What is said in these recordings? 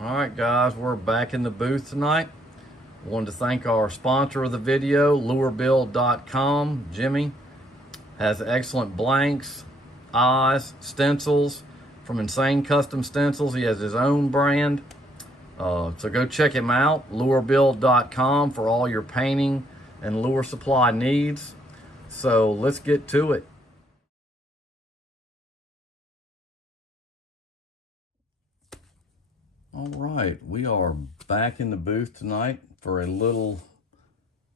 All right, guys, we're back in the booth tonight. I wanted to thank our sponsor of the video, lurebuild.com. Jimmy has excellent blanks, eyes, stencils from Insane Custom Stencils. He has his own brand. So go check him out, lurebuild.com, for all your painting and lure supply needs. So let's get to it. All right, we are back in the booth tonight for a little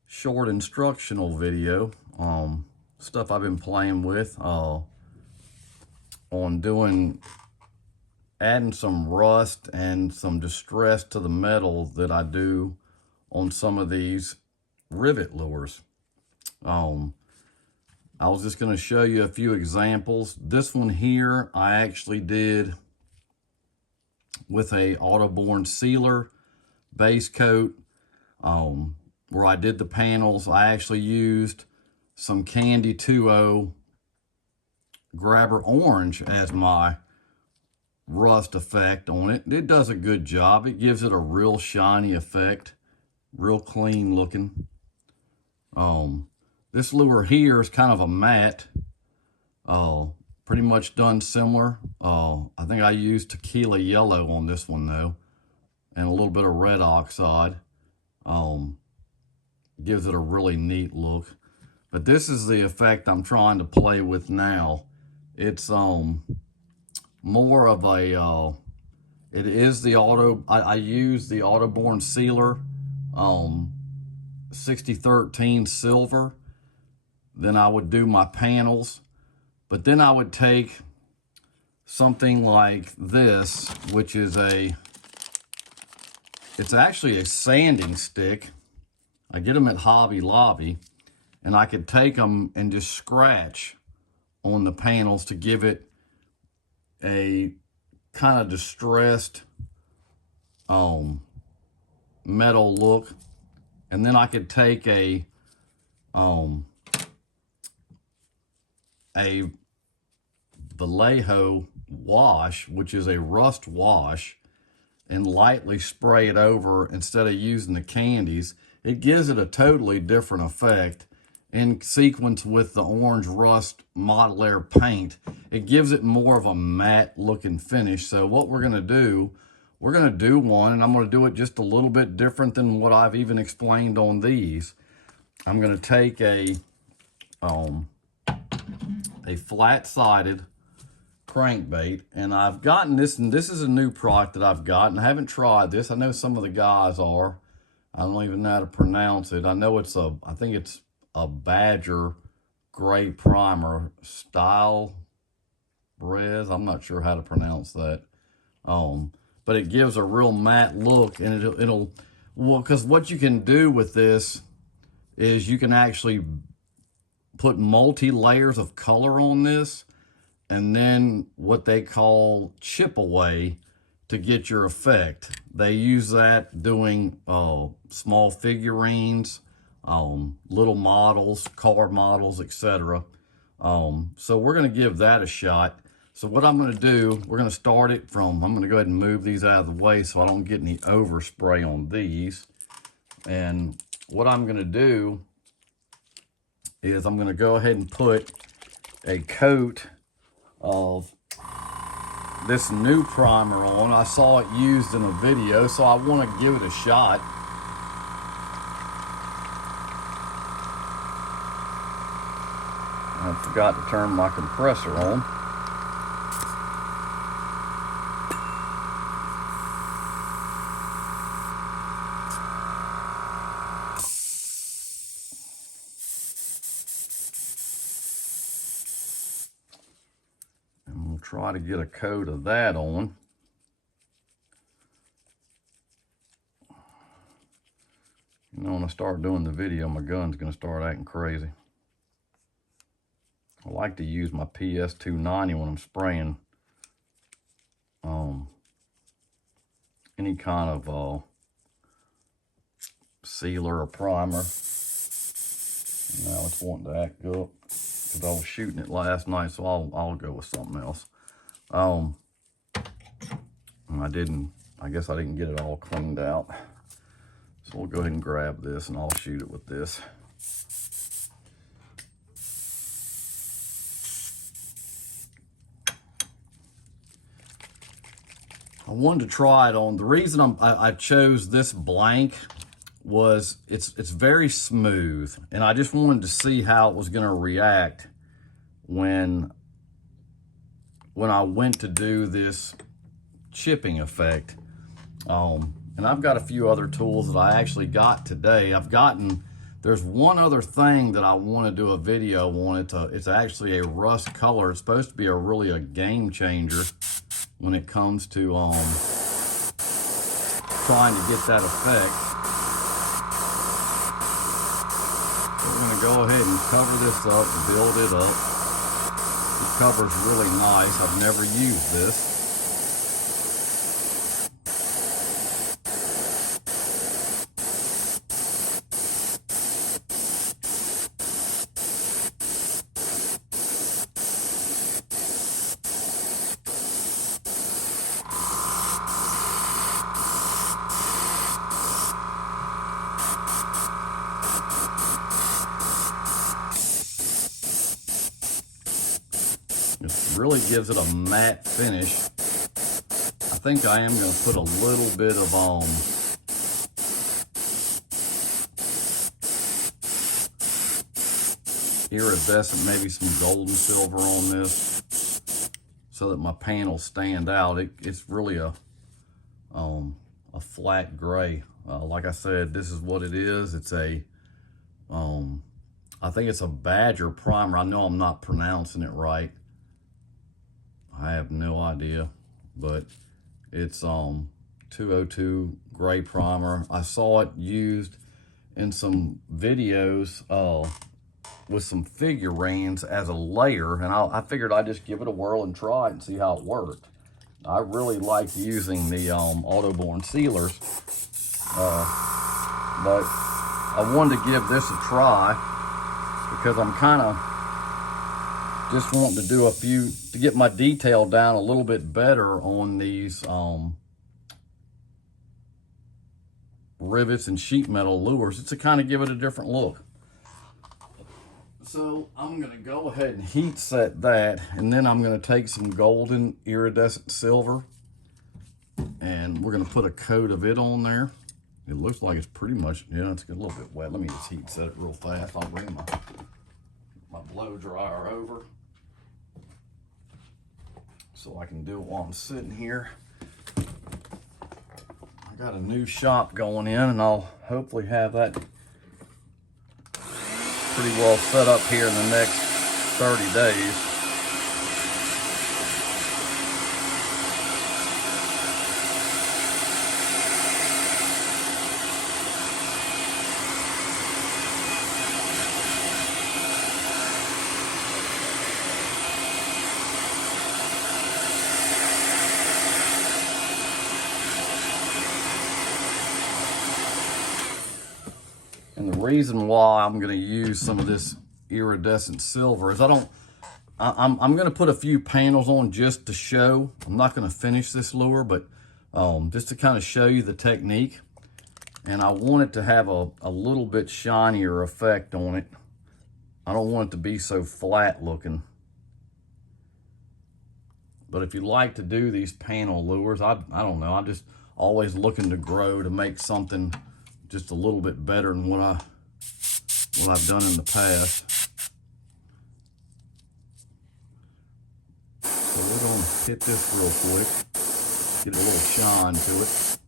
short instructional video. Stuff I've been playing with on adding some rust and some distress to the metal that I do on some of these rivet lures. I was just going to show you a few examples. This one here I actually did with a auto-borne sealer base coat. Where I did the panels, I actually used some Candy 2.0 Grabber Orange as my rust effect on it. It does a good job. It gives it a real shiny effect, real clean looking. This lure here is kind of a matte, pretty much done similar. I think I used tequila yellow on this one though, and a little bit of red oxide. Gives it a really neat look. But this is the effect I'm trying to play with now. It's more of a, it is the I use the auto-borne sealer 6013 silver. Then I would do my panels. But then I would take something like this, which is it's actually a sanding stick. I get them at Hobby Lobby, and I could take them and just scratch on the panels to give it a kind of distressed metal look. And then I could take a Vallejo Wash, which is a rust wash, and lightly spray it over instead of using the candies. It gives it a totally different effect in sequence with the orange rust model air paint. It gives it more of a matte looking finish. So what we're going to do one, and I'm going to do it just a little bit different than what I've even explained on these. I'm going to take a flat-sided crankbait, and I've gotten this, and this is a new product that I've gotten. I haven't tried this. I know some of the guys are. I don't even know how to pronounce it. I know I think it's a Badger gray primer, Style Brez. I'm not sure how to pronounce that. But it gives a real matte look, and well, because what you can do with this is you can actually put multi-layers of color on this, and then what they call chip away to get your effect. They use that doing small figurines, little models, car models, etc. So we're going to give that a shot. So what I'm going to do, we're going to start it from, I'm going to go ahead and move these out of the way so I don't get any overspray on these. And what I'm going to do is I'm going to go ahead and put a coat of this new primer on. I saw it used in a video, so I want to give it a shot. I forgot to turn my compressor on. Try to get a coat of that on. You know, when I start doing the video, my gun's gonna start acting crazy. I like to use my PS290 when I'm spraying any kind of sealer or primer. Now it's wanting to act up because I was shooting it last night, so I'll go with something else. I I guess I didn't get it all cleaned out. So we'll go ahead and grab this and I'll shoot it with this. I wanted to try it on. The reason I chose this blank was it's very smooth, and I just wanted to see how it was going to react when I went to do this chipping effect. And I've got a few other tools that I actually got today. There's one other thing that I want to do a video on. It's actually a rust color. It's supposed to be really a game changer when it comes to trying to get that effect. We're going to go ahead and cover this up, build it up. The cover's really nice. I've never used this. It really gives it a matte finish. I think I am going to put a little bit of iridescent, maybe some gold and silver on this, so that my panels stand out. It's really a flat gray. Like I said, this is what it is. It's a I think it's a Badger primer. I know I'm not pronouncing it right. I have no idea, but it's 202 gray primer. I saw it used in some videos with some figurines as a layer, and I figured I'd just give it a whirl and try it and see how it worked. I really like using the auto-borne sealers, but I wanted to give this a try because I'm kind of just wanting to do a few, to get my detail down a little bit better on these rivets and sheet metal lures. It's to kind of give it a different look. So I'm going to go ahead and heat set that, and then I'm going to take some golden iridescent silver, and we're going to put a coat of it on there. It looks like it's pretty much, yeah, it's a little bit wet. Let me just heat set it real fast. I'll bring my blow dryer over so I can do it while I'm sitting here. I got a new shop going in, and I'll hopefully have that pretty well set up here in the next 30 days. And the reason why I'm going to use some of this iridescent silver is I'm going to put a few panels on just to show. I'm not going to finish this lure, but just to kind of show you the technique. And I want it to have a little bit shinier effect on it. I don't want it to be so flat looking. But if you like to do these panel lures, I don't know, I'm just always looking to grow, to make something just a little bit better than what I've done in the past. So we're going to hit this real quick, get a little shine to it.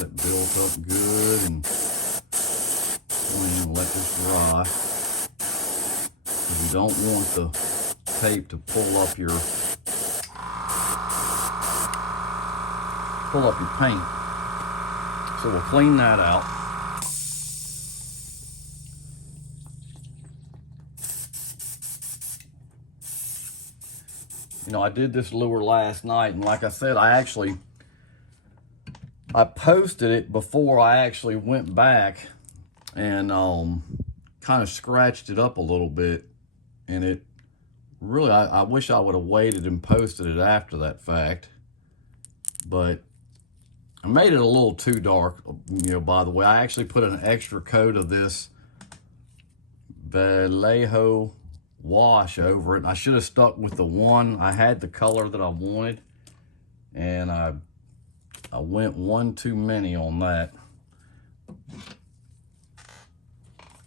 It built up good, and let this dry. You don't want the tape to pull up your pull up your paint. So we'll clean that out. You know, I did this lure last night, and like I said, I posted it before I actually went back and kind of scratched it up a little bit, and it really, I wish I would have waited and posted it after that fact, but I made it a little too dark, you know, by the way. I actually put an extra coat of this Vallejo Wash over it. I should have stuck with the one. I had the color that I wanted, and I went one too many on that.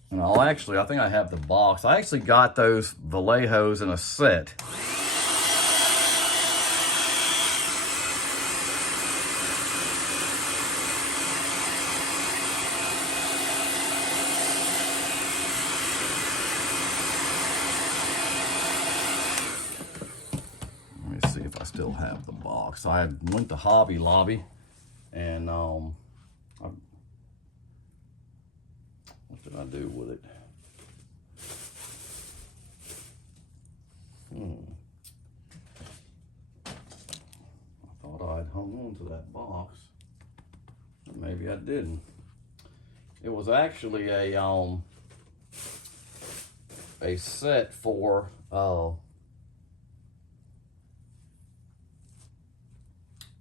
And I think I have the box. I actually got those Vallejos in a set. Let me see if I still have the box. I went to Hobby Lobby, and what did I do with it? I thought I'd hung on to that box, but maybe I didn't. It was actually a set for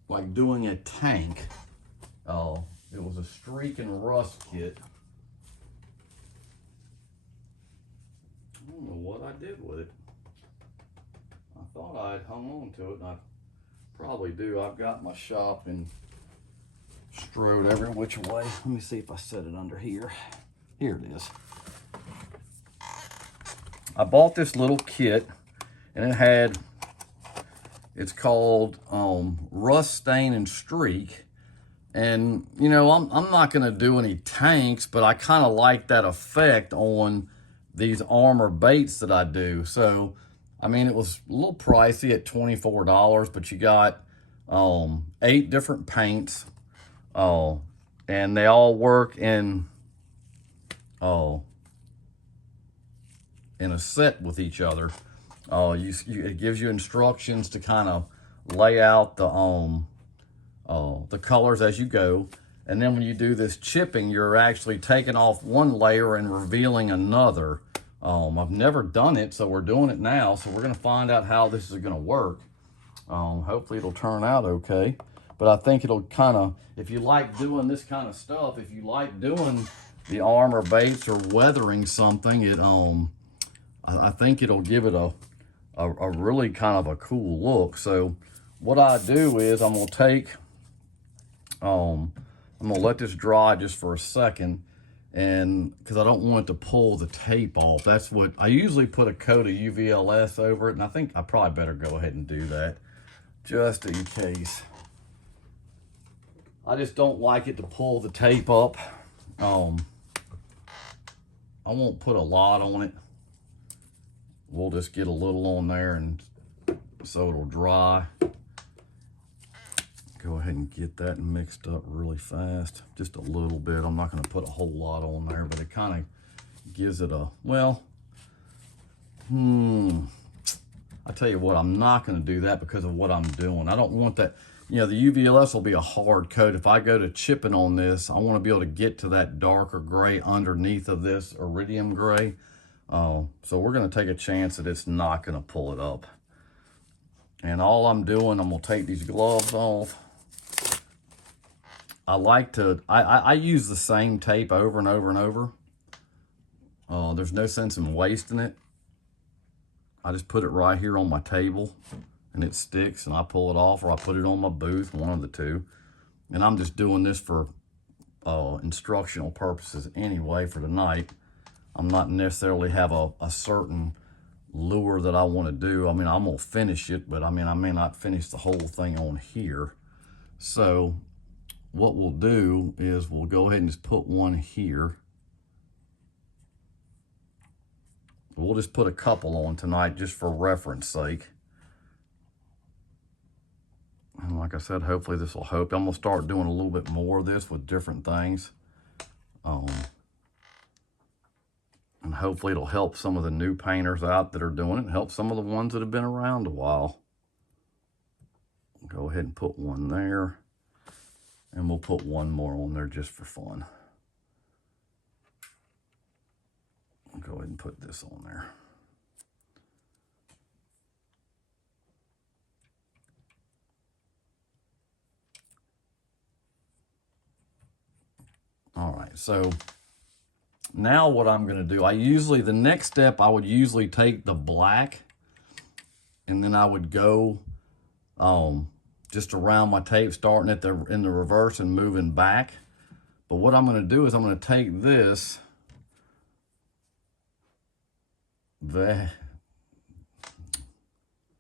like doing a tank. It was a streak and rust kit. I don't know what I did with it. I thought I'd hung on to it, and I probably do. I've got my shop and strode every which way. Let me see if I set it under here. Here it is. I bought this little kit, and it's called Rust, Stain, and Streak. And, you know, I'm not going to do any tanks, but I kind of like that effect on these armor baits that I do. So, I mean, it was a little pricey at $24, but you got 8 different paints, and they all work in a set with each other. It gives you instructions to kind of lay out the colors as you go. And then when you do this chipping, you're actually taking off one layer and revealing another. I've never done it, so we're doing it now. So we're gonna find out how this is gonna work. Hopefully it'll turn out okay. But I think it'll kind of, if you like doing this kind of stuff, if you like doing the armor baits or weathering something, I think it'll give it a really kind of a cool look. So what I do is I'm gonna let this dry just for a second, and because I don't want it to pull the tape off. That's what I usually put, a coat of UVLS over it, and I think I probably better go ahead and do that just in case. I just don't like it to pull the tape up. I won't put a lot on it. We'll just get a little on there, and so it'll dry. Go ahead and get that mixed up really fast. Just a little bit. I'm not going to put a whole lot on there, but it kind of gives it a, well, I tell you what, I'm not going to do that because of what I'm doing. I don't want that, you know, the UVLS will be a hard coat. If I go to chipping on this, I want to be able to get to that darker gray underneath of this iridium gray. So we're going to take a chance that it's not going to pull it up. And all I'm doing, I'm going to take these gloves off. I use the same tape over and over and over. There's no sense in wasting it. I just put it right here on my table, and it sticks, and I pull it off, or I put it on my booth, one of the two. And I'm just doing this for instructional purposes anyway for tonight. I'm not necessarily have a certain lure that I want to do. I mean, I'm going to finish it, but I mean, I may not finish the whole thing on here. So what we'll do is we'll go ahead and just put one here. We'll just put a couple on tonight just for reference sake. And like I said, hopefully this will help. I'm gonna start doing a little bit more of this with different things. And hopefully it'll help some of the new painters out that are doing it, and help some of the ones that have been around a while. Go ahead and put one there, and we'll put one more on there just for fun. I'll go ahead and put this on there. All right, so now what I'm gonna do, the next step, I would usually take the black and then I would go just around my tape, starting in the reverse and moving back. But what I'm gonna do is I'm gonna take this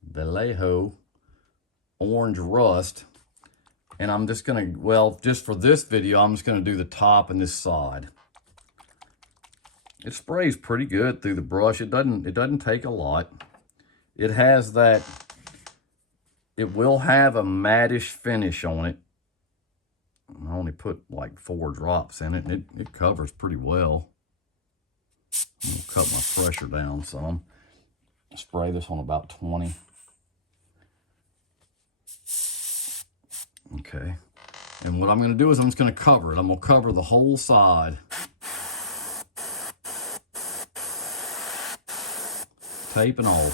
Vallejo orange rust, and I'm just gonna, well, just for this video, I'm just gonna do the top and this side. It sprays pretty good through the brush. It doesn't take a lot. It has that, it will have a mattish finish on it. I only put like 4 drops in it, and it covers pretty well. I'm gonna cut my pressure down some. Spray this on about 20. Okay. And what I'm gonna do is I'm just gonna cover it. I'm gonna cover the whole side. Tape and all.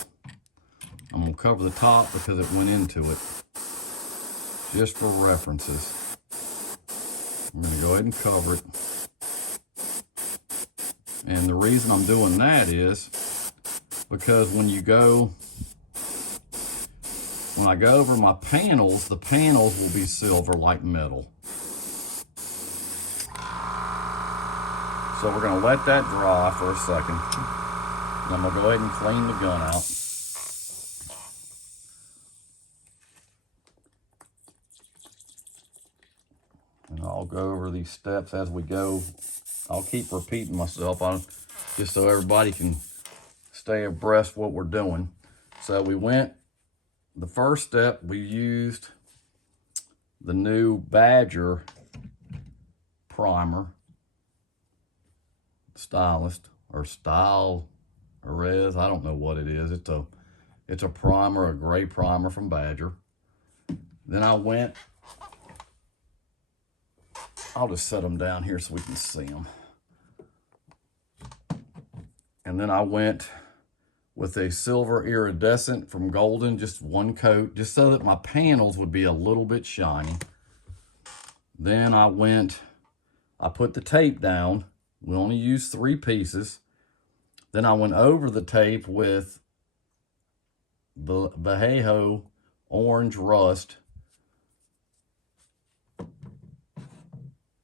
I'm gonna cover the top because it went into it. Just for references. I'm gonna go ahead and cover it. And the reason I'm doing that is because when I go over my panels, the panels will be silver like metal. So we're gonna let that dry for a second. And I'm gonna go ahead and clean the gun out. And I'll go over these steps as we go. I'll keep repeating myself on just so everybody can stay abreast of what we're doing. So the first step, we used the new Badger primer, Stylist, or Style Arez, I don't know what it is. It's a primer, a gray primer from Badger. Then I'll just set them down here so we can see them. And then I went with a silver iridescent from Golden, just one coat, just so that my panels would be a little bit shiny. Then I put the tape down. We only used 3 pieces. Then I went over the tape with the Vallejo orange rust.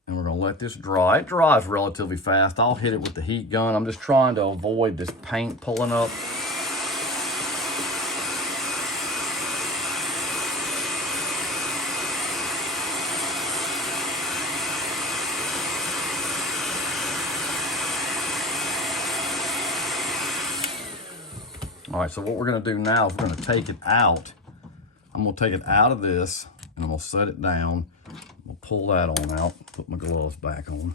And we're gonna let this dry. It dries relatively fast. I'll hit it with the heat gun. I'm just trying to avoid this paint pulling up. All right, so what we're gonna do now is we're gonna take it out. I'm gonna take it out of this and I'm gonna set it down. I'm gonna pull that on out, put my gloves back on.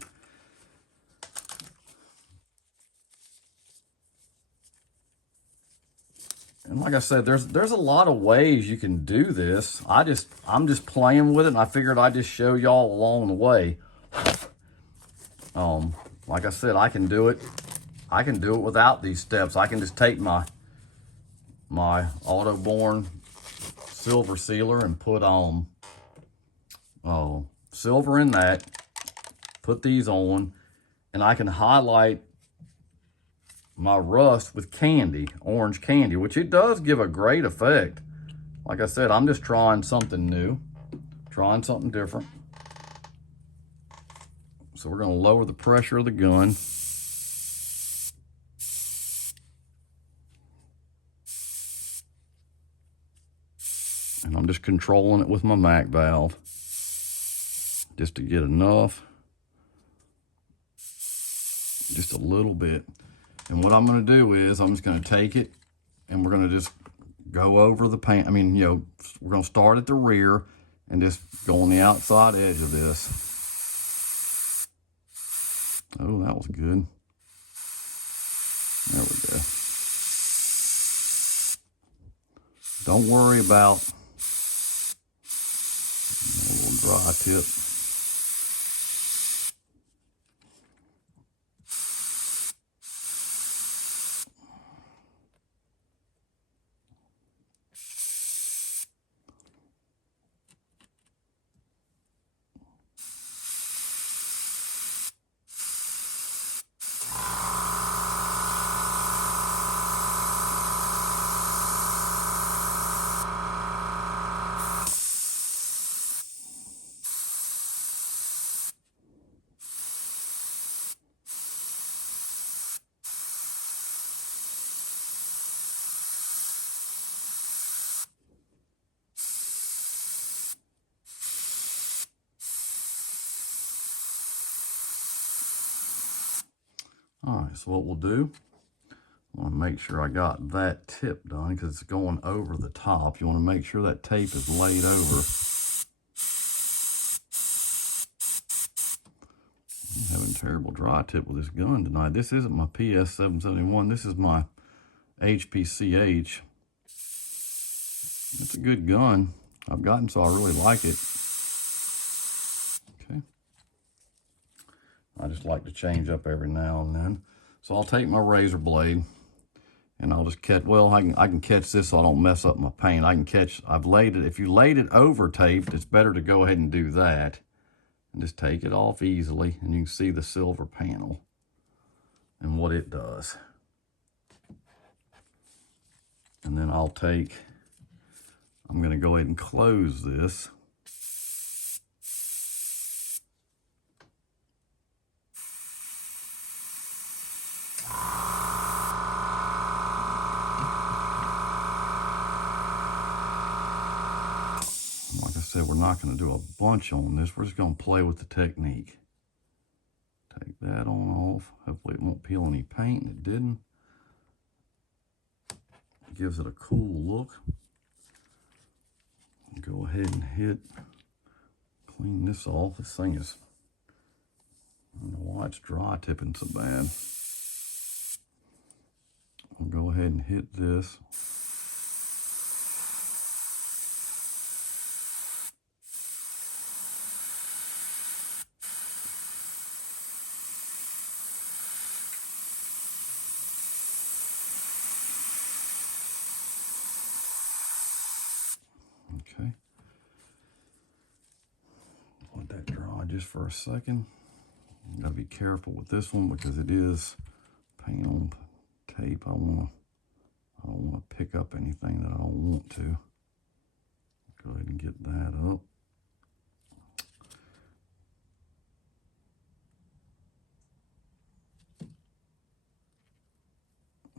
And like I said, there's a lot of ways you can do this. I'm just playing with it, and I figured I'd just show y'all along the way. Like I said, I can do it without these steps. I can just take my Autoborn silver sealer and put silver in that, put these on, and I can highlight my rust with candy, orange candy, which it does give a great effect. Like I said, I'm just trying something new, trying something different. So we're gonna lower the pressure of the gun. And I'm just controlling it with my Mac valve just to get enough, just a little bit. And what I'm gonna do is I'm just gonna take it and we're gonna just go over the paint. I mean, we're gonna start at the rear and just go on the outside edge of this. Oh, that was good. There we go. Don't worry about a little dry tip. All right, so what we'll do, I want to make sure I got that tip done because it's going over the top. You want to make sure that tape is laid over. I'm having terrible dry tip with this gun tonight. This isn't my PS771. This is my HPCH. It's a good gun. I've gotten, so I really like it. Okay. I just like to change up every now and then. So I'll take my razor blade and I'll just catch, well, I can catch this so I don't mess up my paint. I've laid it, if you laid it over taped, it's better to go ahead and do that. And just take it off easily and you can see the silver panel and what it does. And then I'm gonna go ahead and close this. Like I said, we're not going to do a bunch on this. We're just going to play with the technique. Take that on off. Hopefully it won't peel any paint. It didn't. It gives it a cool look. Go ahead and clean this off. This thing is, I don't know why it's dry tipping so bad. I'll go ahead and hit this. Okay. Let that dry just for a second. You gotta be careful with this one because it is paint on tape. I don't want to pick up anything that I don't want to. Go ahead and get that up.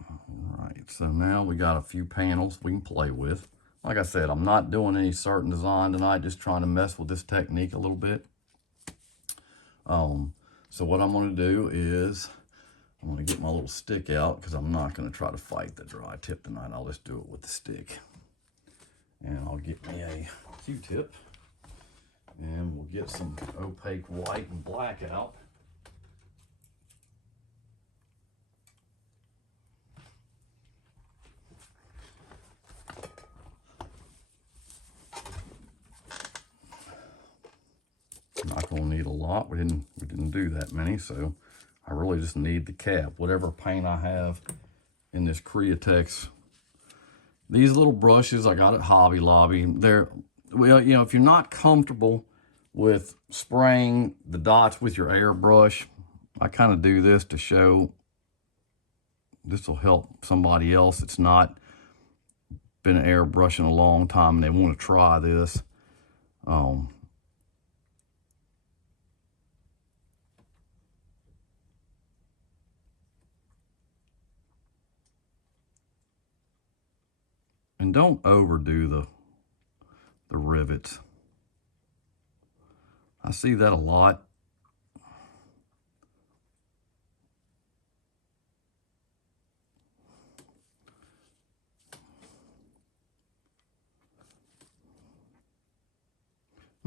All right, so now we got a few panels we can play with. Like I said, I'm not doing any certain design tonight, just trying to mess with this technique a little bit. So what I'm going to do is I'm going to get my little stick out because I'm not going to try to fight the dry tip tonight. I'll just do it with the stick. And I'll get me a Q-tip and we'll get some opaque white and black out. Not going to need a lot. We didn't do that many, so I really just need the cap. Whatever paint I have in this Createx. These little brushes I got at Hobby Lobby. They're, well, you know, if you're not comfortable with spraying the dots with your airbrush, I kind of do this to show this will help somebody else that's not been airbrushing a long time and they want to try this. And don't overdo the rivets. I see that a lot.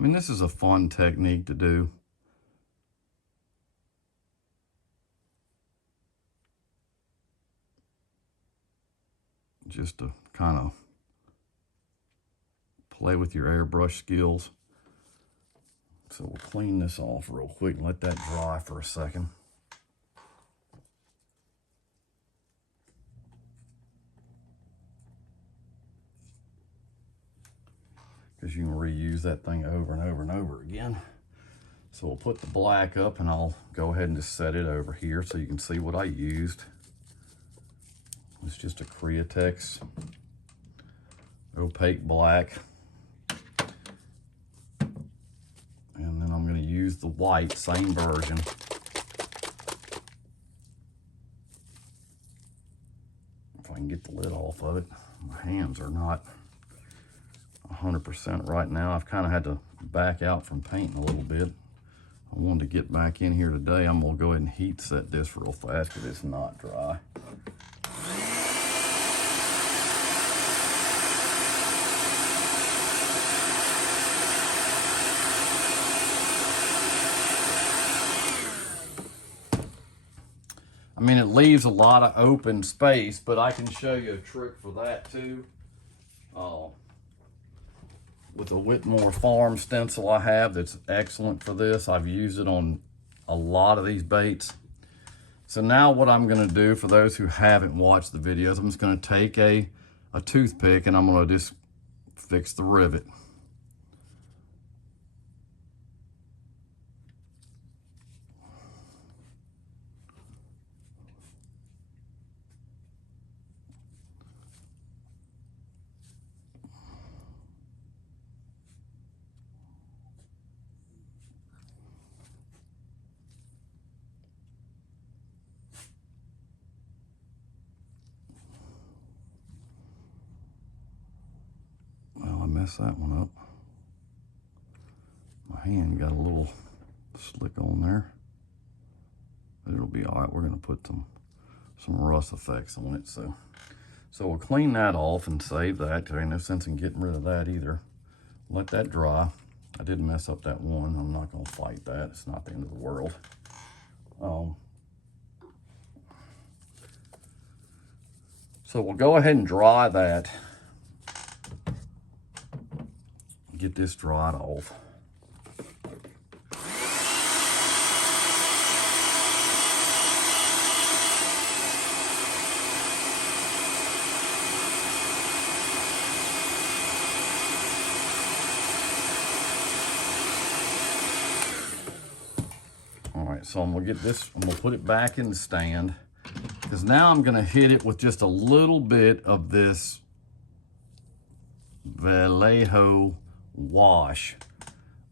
I mean, this is a fun technique to do. Just to kind of play with your airbrush skills. So we'll clean this off real quick and let that dry for a second. Because you can reuse that thing over and over and over again. So we'll put the black up and I'll go ahead and just set it over here so you can see what I used. It's just a Createx opaque black. And then I'm going to use the white, same version. If I can get the lid off of it. My hands are not 100% right now. I've kind of had to back out from painting a little bit. I wanted to get back in here today. I'm going to go ahead and heat set this real fast because it's not dry. I mean, it leaves a lot of open space, but I can show you a trick for that too. With a Whitmore Farm stencil I have that's excellent for this. I've used it on a lot of these baits. So now what I'm gonna do, for those who haven't watched the videos, I'm just gonna take a toothpick and I'm gonna just fix the rivet. Mess that one up. My hand got a little slick on there, but it'll be all right. We're going to put some rust effects on it. So we'll clean that off and save that. There ain't no sense in getting rid of that either. Let that dry. I did mess up that one. I'm not going to fight that. It's not the end of the world. So we'll go ahead and dry that. Get this dried off. All right, so I'm gonna get this, I'm gonna put it back in the stand, because now I'm gonna hit it with just a little bit of this Vallejo Wash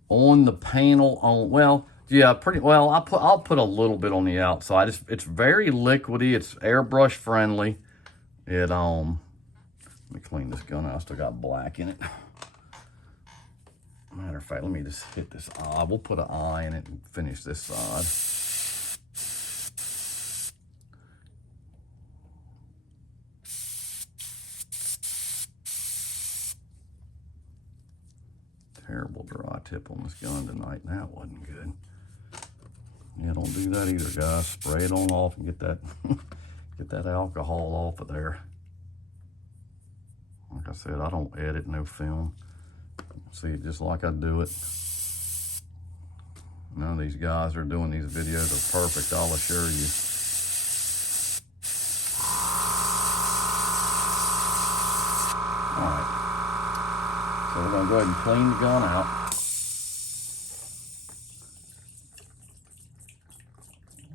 on the panel. On, well, yeah, pretty well. I'll put a little bit on the outside. It's very liquidy. It's airbrush friendly. Let me clean this gun out. I still got black in it. Matter of fact, let me just hit this eye. We'll put an eye in it and finish this side. Terrible dry tip on this gun tonight. That wasn't good. Yeah, don't do that either, guys. Spray it on off and get that get that alcohol off of there. Like I said, I don't edit no film. See it just like I do it. None of these guys are doing these videos are perfect, I'll assure you. All right. So we're gonna go ahead and clean the gun out.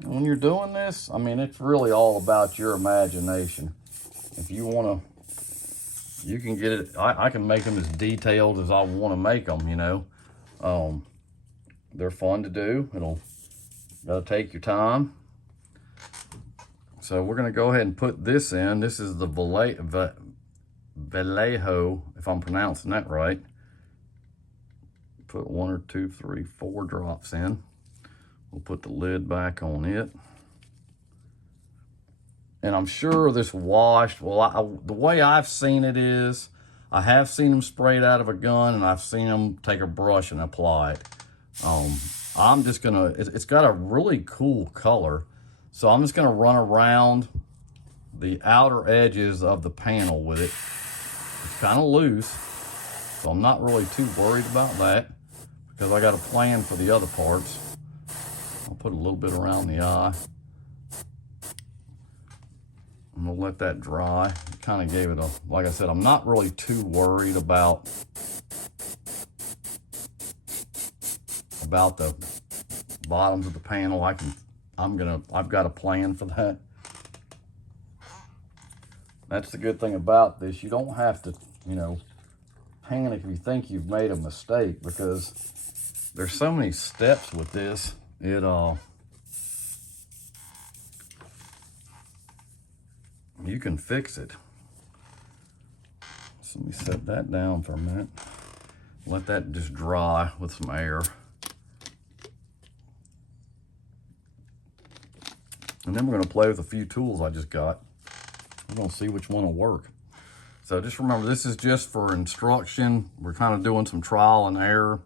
And when you're doing this, I mean, it's really all about your imagination. If you wanna, you can get it, I can make them as detailed as I wanna make them, you know. They're fun to do. Gotta take your time. So we're gonna go ahead and put this in. This is the Vallejo, if I'm pronouncing that right. Put 1 or 2, 3, 4 drops in. We'll put the lid back on it. And I'm sure this washed, well, the way I've seen it is, I have seen them sprayed out of a gun, and I've seen them take a brush and apply it. I'm just gonna, it's got a really cool color, so I'm just gonna run around the outer edges of the panel with it. It's kind of loose, so I'm not really too worried about that because I got a plan for the other parts. I'll put a little bit around the eye. I'm gonna let that dry. Kind of gave it a, like I said, I'm not really too worried about the bottoms of the panel. I've got a plan for that. That's the good thing about this. You don't have to, you know, panic if you think you've made a mistake, because there's so many steps with this. You can fix it. So let me set that down for a minute. Let that just dry with some air. And then we're gonna play with a few tools I just got. We're gonna see which one will work. So just remember, this is just for instruction. We're kind of doing some trial and error.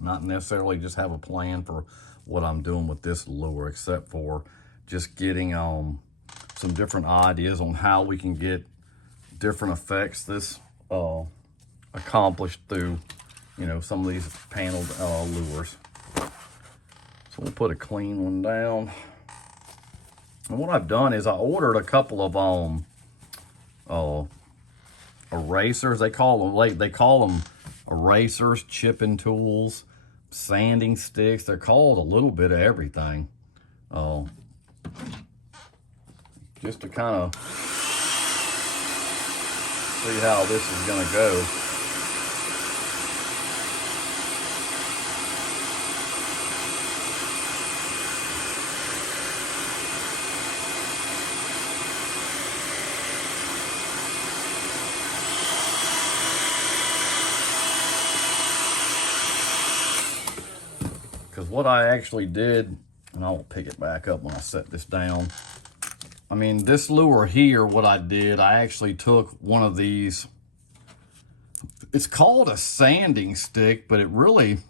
Not necessarily just have a plan for what I'm doing with this lure, except for just getting some different ideas on how we can get different effects this accomplished through, you know, some of these paneled lures. So we'll put a clean one down. And what I've done is I ordered a couple of erasers. They call them erasers, chipping tools, sanding sticks. They're called a little bit of everything. Just to kind of see how this is going to go. Because what I actually did, and I'll pick it back up when I set this down. I mean, this lure here, what I did, I actually took one of these. It's called a sanding stick, but it really,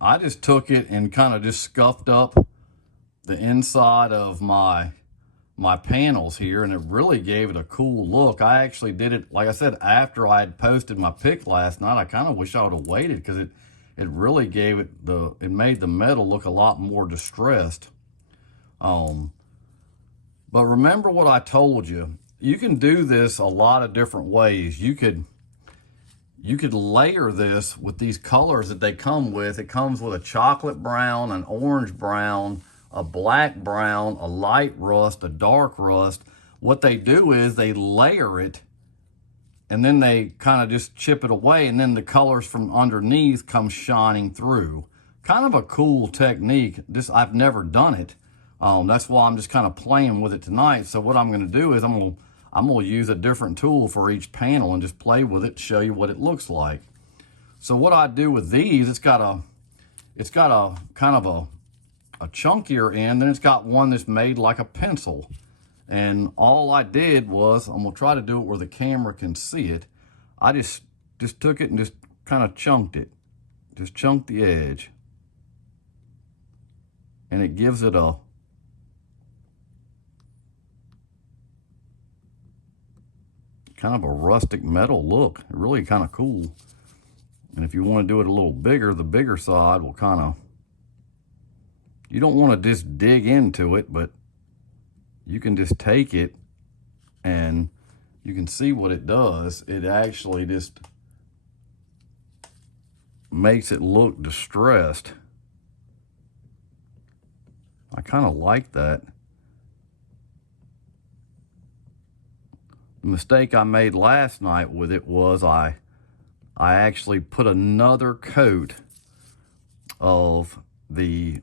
I just took it and kind of just scuffed up the inside of my panels here, and it really gave it a cool look. I actually did it, like I said, after I had posted my pic last night. I kind of wish I would have waited, because it really gave it it made the metal look a lot more distressed. But remember what I told you. You can do this a lot of different ways. You could layer this with these colors that they come with. It comes with a chocolate brown, an orange brown, a black brown, a light rust, a dark rust. What they do is they layer it, and then they kind of just chip it away, and then the colors from underneath come shining through. Kind of a cool technique. I've never done it. That's why I'm just kind of playing with it tonight. So what I'm going to do is I'm going to use a different tool for each panel and just play with it to show you what it looks like. So what I do with these, it's got a kind of a chunkier end, then it's got one that's made like a pencil. And all I did was, I'm gonna try to do it where the camera can see it. I just took it and just kind of chunked it. Just chunked the edge. And it gives it a kind of a rustic metal look. Really kind of cool. And if you want to do it a little bigger, the bigger side will kind of, you don't want to just dig into it, but you can just take it and you can see what it does. It actually just makes it look distressed. I kind of like that. The mistake I made last night with it was I actually put another coat of the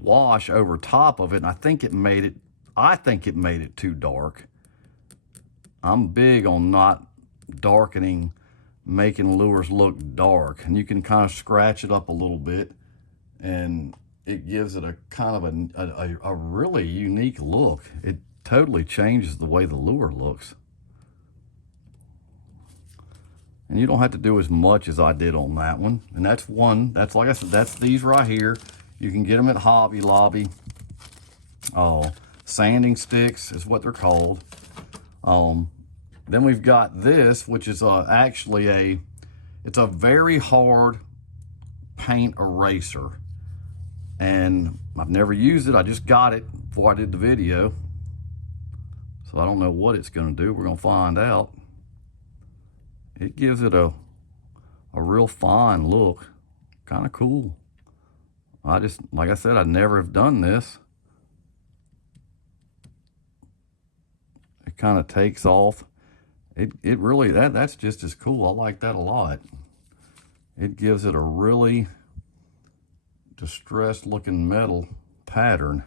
wash over top of it, and I think it made it too dark. I'm big on not darkening, making lures look dark, and you can kind of scratch it up a little bit and it gives it a kind of a really unique look. It totally changes the way the lure looks. And you don't have to do as much as I did on that one. And that's one, that's like I said, that's these right here. You can get them at Hobby Lobby. Sanding sticks is what they're called. Then we've got this, which is actually it's a very hard paint eraser. And I've never used it. I just got it before I did the video. So I don't know what it's gonna do. We're gonna find out. It gives it a real fine look. Kind of cool. Like I said, I never have done this. It kind of takes off. It really, that's just as cool. I like that a lot. It gives it a really distressed looking metal pattern.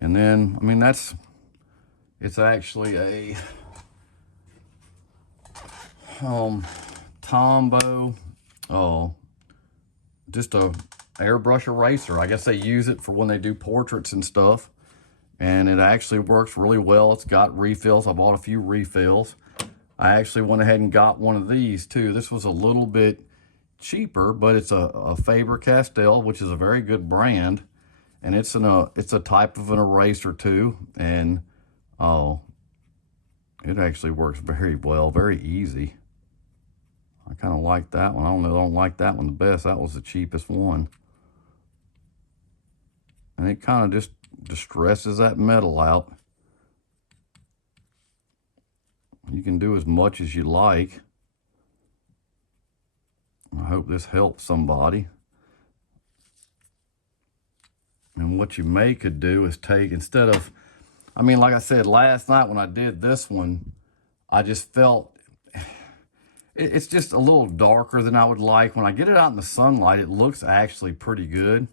And then, I mean, it's actually a Tombow, just a airbrush eraser. I guess they use it for when they do portraits and stuff, and it actually works really well. It's got refills. I bought a few refills. I actually went ahead and got one of these too. This was a little bit cheaper, but it's a Faber-Castell, which is a very good brand, and it's a type of an eraser too, and it actually works very well, very easy. I kind of like that one. I don't like that one the best. That was the cheapest one. And it kind of just distresses that metal out. You can do as much as you like. I hope this helps somebody. And what you could do is take, instead of, I mean, like I said, last night when I did this one, I just felt, it's just a little darker than I would like. When I get it out in the sunlight, it looks actually pretty good.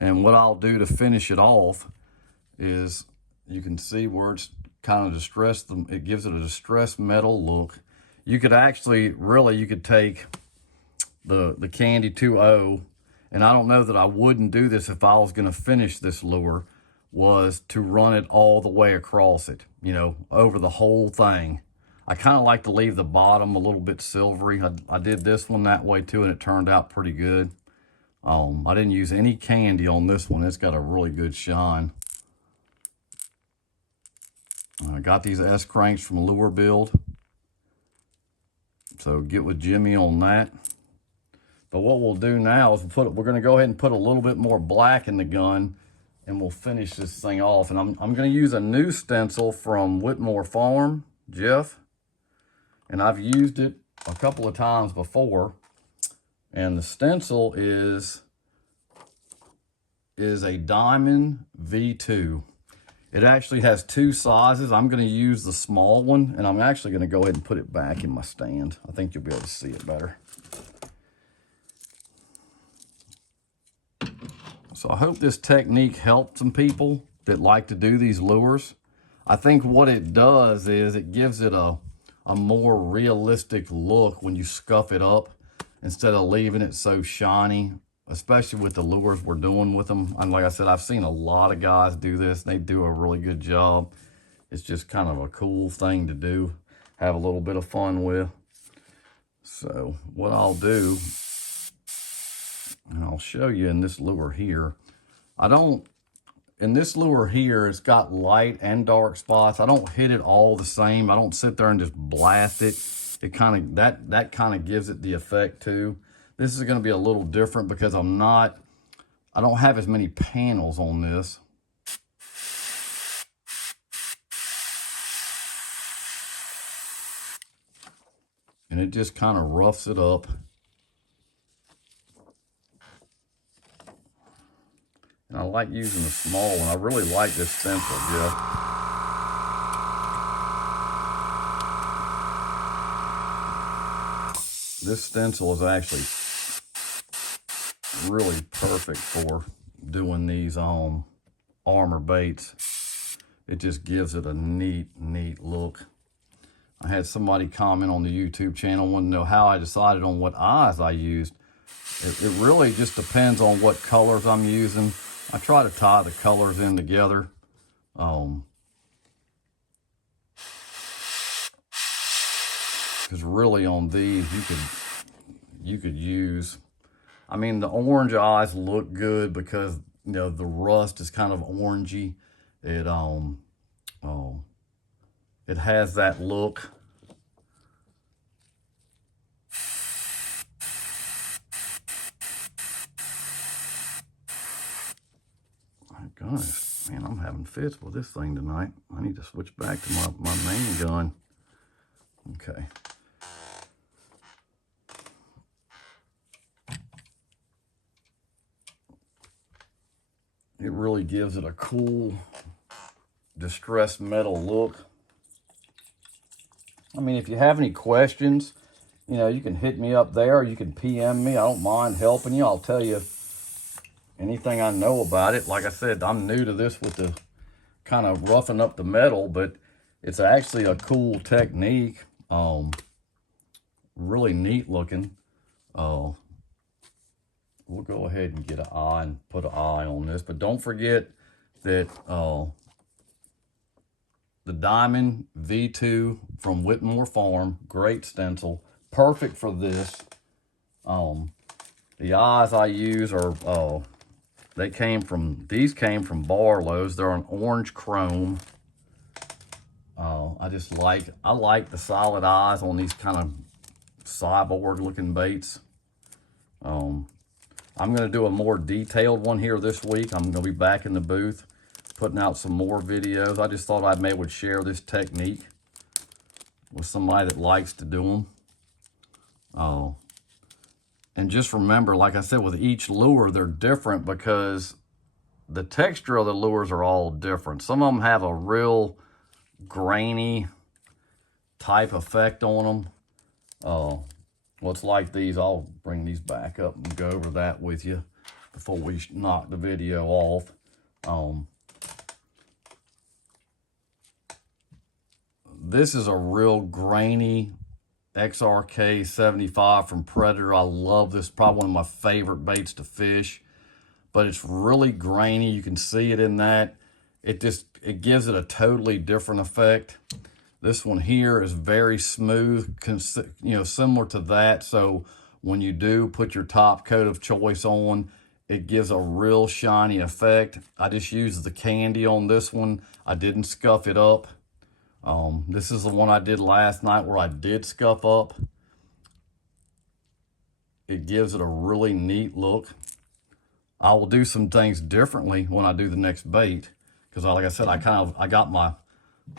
And what I'll do to finish it off is, you can see where it's kind of distressed, it gives it a distressed metal look. You could actually, really, you could take the Candy 2.0, and I don't know that I wouldn't do this if I was gonna finish this lure, was to run it all the way across it, you know, over the whole thing. I kind of like to leave the bottom a little bit silvery. I did this one that way too, and it turned out pretty good. I didn't use any candy on this one. It's got a really good shine. I got these S cranks from Lure Build, so get with Jimmy on that. But what we'll do now is we're going to go ahead and put a little bit more black in the gun, and we'll finish this thing off. And I'm going to use a new stencil from Whitmore Farm, Jeff. And I've used it a couple of times before. And the stencil is a Diamond V2. It actually has two sizes. I'm going to use the small one, and I'm actually going to go ahead and put it back in my stand. I think you'll be able to see it better. So I hope this technique helped some people that like to do these lures. I think what it does is it gives it a more realistic look when you scuff it up, instead of leaving it so shiny, especially with the lures we're doing with them. And like I said, I've seen a lot of guys do this. They do a really good job. It's just kind of a cool thing to do, have a little bit of fun with. So what I'll do, and I'll show you in this lure here, in this lure here, it's got light and dark spots. I don't hit it all the same. I don't sit there and just blast it. It kind of, that kind of gives it the effect too. This is going to be a little different because I don't have as many panels on this. And it just kind of roughs it up. And I like using the small one. I really like this stencil, Jeff. This stencil is actually really perfect for doing these armor baits. It just gives it a neat look. I had somebody comment on the YouTube channel, wanted to know how I decided on what eyes I used. It really just depends on what colors I'm using. I try to tie the colors in together. Because really on these, you could use, I mean, the orange eyes look good because, you know, the rust is kind of orangey. It has that look. My goodness, man, I'm having fits with this thing tonight. I need to switch back to my main gun. Okay. It really gives it a cool, distressed metal look. I mean, if you have any questions, you know, you can hit me up there. You can PM me. I don't mind helping you. I'll tell you anything I know about it. Like I said, I'm new to this with the kind of roughing up the metal, but it's actually a cool technique. Really neat looking. We'll go ahead and get an eye and put an eye on this, but don't forget that the Diamond V2 from Whitmore Farm, great stencil, perfect for this. The eyes I use are these came from Barlow's. They're an orange chrome. I like the solid eyes on these kind of cyborg looking baits. I'm going to do a more detailed one here this week. I'm going to be back in the booth putting out some more videos. I just thought I maybe would share this technique with somebody that likes to do them. And just remember, like I said, with each lure, they're different because the texture of the lures are all different. Some of them have a real grainy type effect on them. What's like these, I'll bring these back up and go over that with you before we knock the video off. This is a real grainy XRK 75 from Predator. I love this, probably one of my favorite baits to fish, but it's really grainy. You can see it in that. It gives it a totally different effect. This one here is very smooth, you know, similar to that. So when you do put your top coat of choice on, it gives a real shiny effect. I just used the candy on this one. I didn't scuff it up. This is the one I did last night where I did scuff up. It gives it a really neat look. I will do some things differently when I do the next bait. Because like I said, I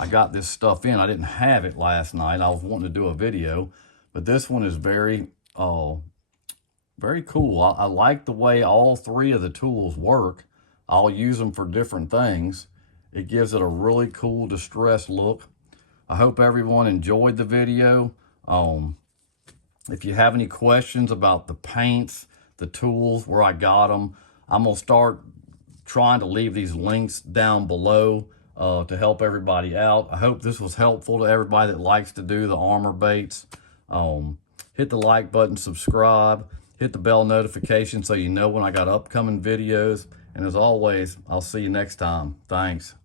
got this stuff in. I didn't have it last night. I was wanting to do a video, but this one is very cool. I like the way all three of the tools work. I'll use them for different things. It gives it a really cool distressed look. I hope everyone enjoyed the video. If you have any questions about the paints, the tools, where I got them, I'm gonna start trying to leave these links down below to help everybody out. I hope this was helpful to everybody that likes to do the armor baits. Hit the like button, subscribe, hit the bell notification so you know when I got upcoming videos. And as always, I'll see you next time. Thanks.